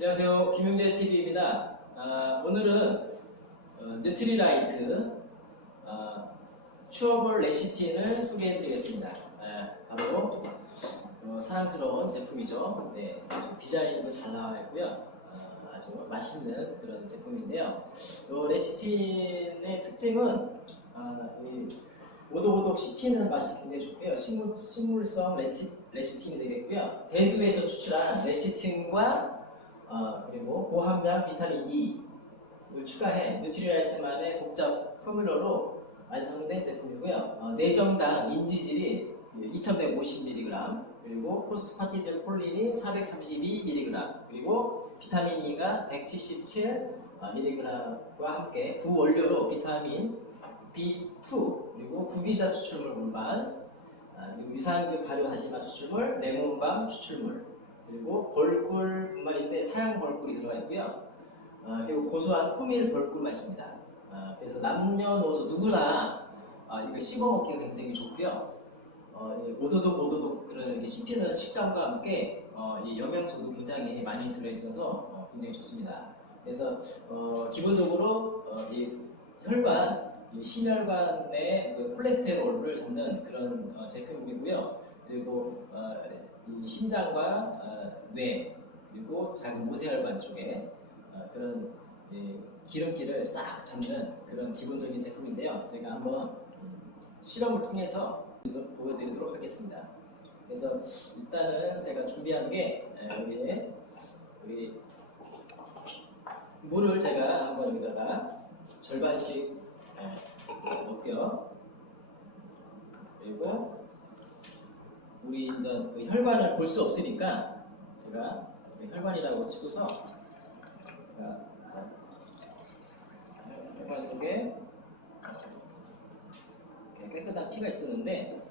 안녕하세요. 김용재 TV입니다. 아, 오늘은 어, 뉴트리라이트 아, 추어볼 레시틴을 소개해드리겠습니다. 아, 바로 어, 사랑스러운 제품이죠. 네, 디자인도 잘 나와 있고요. 아, 아주 맛있는 그런 제품인데요. 이 레시틴의 특징은 아, 이 오독오독 씹히는 맛이 굉장히 좋고요. 식물, 식물성 레티, 레시틴이 되겠고요. 대두에서 추출한 레시틴과 어, 그리고 고함량 비타민 E를 추가해 뉴트리라이트만의 독자 포뮬러로 완성된 제품이고요. 어, 내정당 인지질이 2150mg 그리고 포스파티딜 콜린이 432mg 그리고 비타민 E가 177mg과 함께 부원료로 비타민 B2 그리고 구기자 추출물 골반 아, 그리고 유산균 발효 다시마 추출물 레몬밤 추출물 그리고 벌꿀뿐만 인데 사양 벌꿀이 들어가 있고요. 아, 그리고 고소한 호밀 벌꿀 맛입니다. 아, 그래서 남녀노소 누구나 아, 이거 씹어 먹기가 굉장히 좋고요. 어, 이 오도독 오도독 그런 씹히는 식감과 함께 어, 이 영양소도 굉장히 많이 들어있어서 어, 굉장히 좋습니다. 그래서 어, 기본적으로 어, 이 혈관, 이 심혈관의 그 콜레스테롤을 잡는 그런 어, 제품이고요. 그리고 어, 이 심장과 어, 뇌 그리고 작은 모세혈관 쪽에 어, 그런 이 기름기를 싹 잡는 그런 기본적인 제품인데요. 제가 한번 음, 실험을 통해서 보여드리도록 하겠습니다. 그래서 일단은 제가 준비한 게 에, 여기에 우리 물을 제가 한번 여기다가 절반씩 에, 넣고요. 그리고 우리 이제 그 혈관을 볼 수 없으니까 제가 여기 혈관이라고 치고서 혈관 속에 깨끗한 피가 있었는데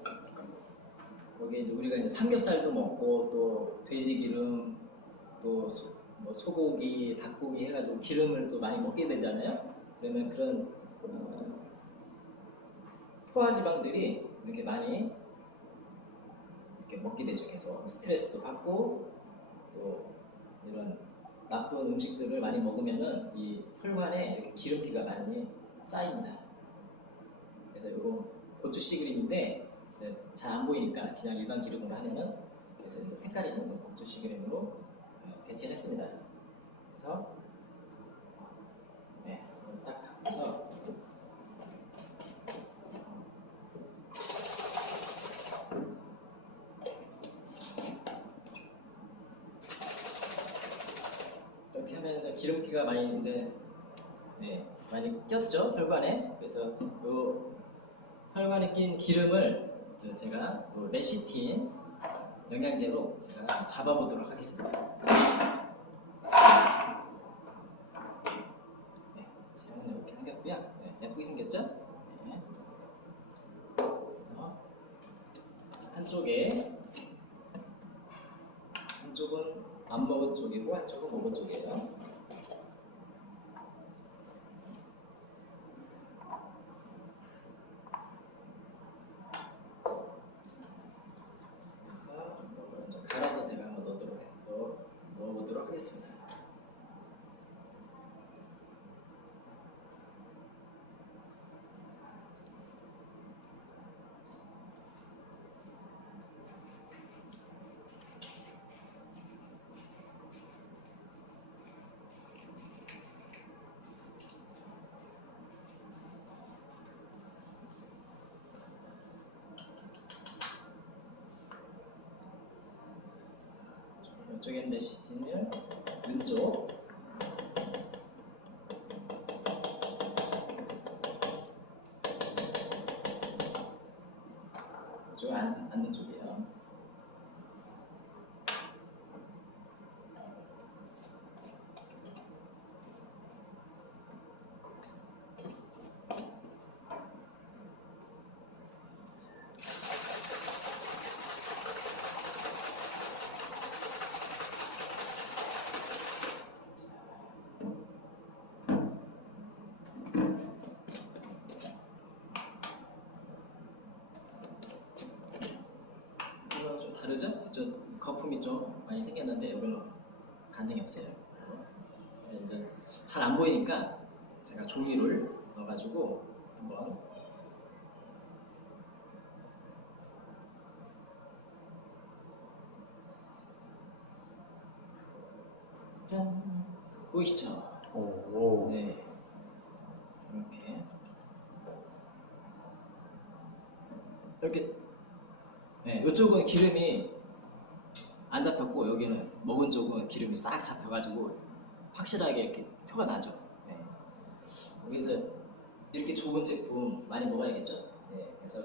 거기에 이제 우리가 이제 삼겹살도 먹고 또 돼지 기름 또 소, 뭐 소고기, 닭고기 해가지고 기름을 또 많이 먹게 되잖아요. 그러면 그런 어, 포화지방들이 이렇게 많이 이렇게 먹게 되죠. 계속 스트레스도 받고 또 이런 나쁜 음식들을 많이 먹으면은 이 혈관에 이렇게 기름기가 많이 쌓입니다. 그래서 이거 고추 씨그림인데 잘 안 보이니까 그냥 일반 기름으로 하면은 그래서 이거 색깔 있는 거 고추 씨그림으로 어, 배치를 했습니다. 그래서 네, 딱 해서 이렇게 하면서 기름기가 많이 이제 네, 많이 꼈죠 혈관에 그래서 요 혈관에 낀 기름을 저 제가 요 레시틴 영양제로 제가 잡아보도록 하겠습니다. 네, 제형은 이렇게 생겼고요. 네, 예쁘게 생겼죠? 네. 어, 한쪽에 한쪽은 안 먹은 쪽이고 한쪽은 먹은 쪽이에요. 그래서 이거를 좀 갈아서 제가 한번 넣도록 넣어, 넣어보도록 하겠습니다. 이쪽엔 레시틴을 왼쪽. 이쪽 안, 앉는 쪽이에요 많이 생겼는데 이건 반응이 없어요. 그래서 이제 잘 안 보이니까 제가 종이를 넣어가지고 한번 짠! 보이시죠? 오. 네. 이렇게. 이렇게. 네 이쪽은 기름이 안 잡혔고 여기는 먹은 쪽은 기름이 싹 잡혀가지고 확실하게 이렇게 표가 나죠. 네. 그래서 이렇게 좋은 제품 많이 먹어야겠죠. 네. 그래서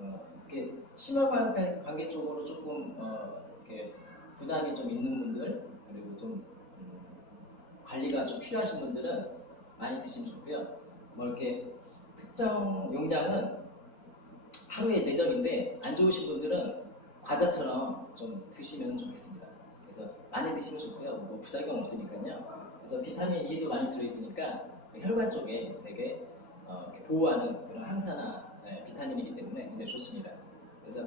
어, 이렇게 심혈관 관계 쪽으로 조금 어, 이렇게 부담이 좀 있는 분들 그리고 좀 음, 관리가 좀 필요하신 분들은 많이 드시면 좋고요. 뭐 이렇게 특정 용량은 하루에 4점인데 안 좋으신 분들은 과자처럼 좀 드시면 좋겠습니다. 그래서 많이 드시면 좋고요. 뭐 부작용 없으니까요. 그래서 비타민 E도 많이 들어있으니까 그 혈관 쪽에 되게 어, 보호하는 그런 항산화 네, 비타민이기 때문에 굉장히 좋습니다. 그래서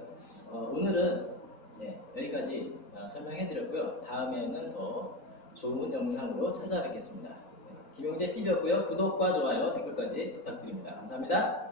어, 오늘은 네, 여기까지 어, 설명해드렸고요. 다음에는 더 좋은 영상으로 찾아뵙겠습니다. 네, 김용재 TV였고요. 구독과 좋아요, 댓글까지 부탁드립니다. 감사합니다.